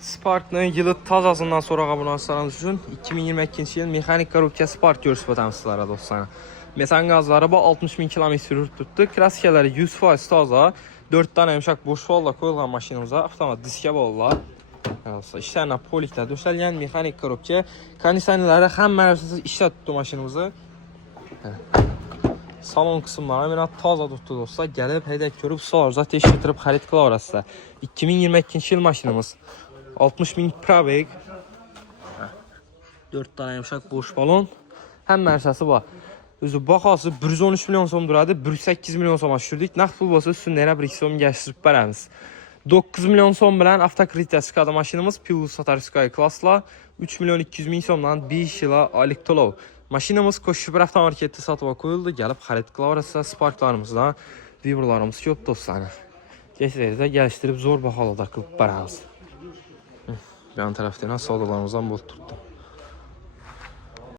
Spark'ın yılı tazasından sonra abunaslarınız üçün 2022-ci il mexanik korobka Spark görsübətəm sizlərə dostlar. Metan qazları bu 60.000 km sürür tutdu. Kraskələri 100% taza. 4 dənə yumşaq boş valla qoyulğan maşinimizə avtomat diskə bağlılar. İşlərlə poliklə döşəlgən mexanik korobka. Kondisionerləri həm mərəsiz işlə tutdu maşinimizi. Salon kısımlarına biraz taza tutdu dostlar. Gəlib hədək görüb sularca teş getirib xarid qılavrasıda. 2022-ci il maşinimiz. 60.000 probek. 4 tane yumuşak boş balon. Hem mərsəsi var. Özü baxası 113 milyon som duradı. 108 milyon soma düşürdük. Naqd pul bası üstündə 1-2 som gəşdirib bərəmiz. 9 milyon som bilən avtokritika skada maşinimiz Pilus Satarskaya klasla 3 milyon 200 min somdan 5 yıla Aliktolov. Maşinimiz Koşubir avtomarketdə satıva qoyuldu. Gəlib xarid qılavrasıda Sparklarımızdan Vibralarımız yok dostlar. Gətirəcək gəlişdirib zor bahalı da qılıb bərəmiz. Yan tərəfdən sağdalarımızdan bol tutdu.